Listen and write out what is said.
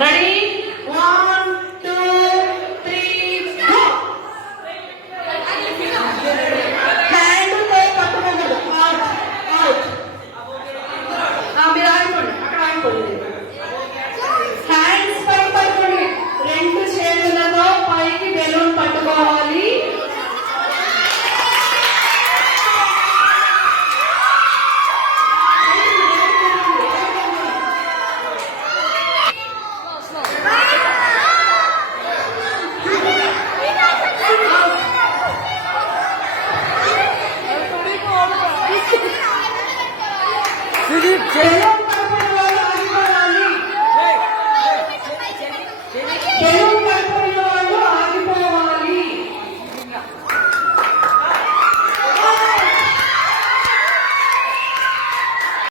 ready 1 2 3 go hand తో పట్టుకోకూడదు out మీరు ఆడుకోండి అక్కడ ఆడుకోండి హ్యాండ్స్ పై పట్టుకోండి రెండు చేతులతో పైకి బెలూన్ పట్టుకోవాలి బెలూన్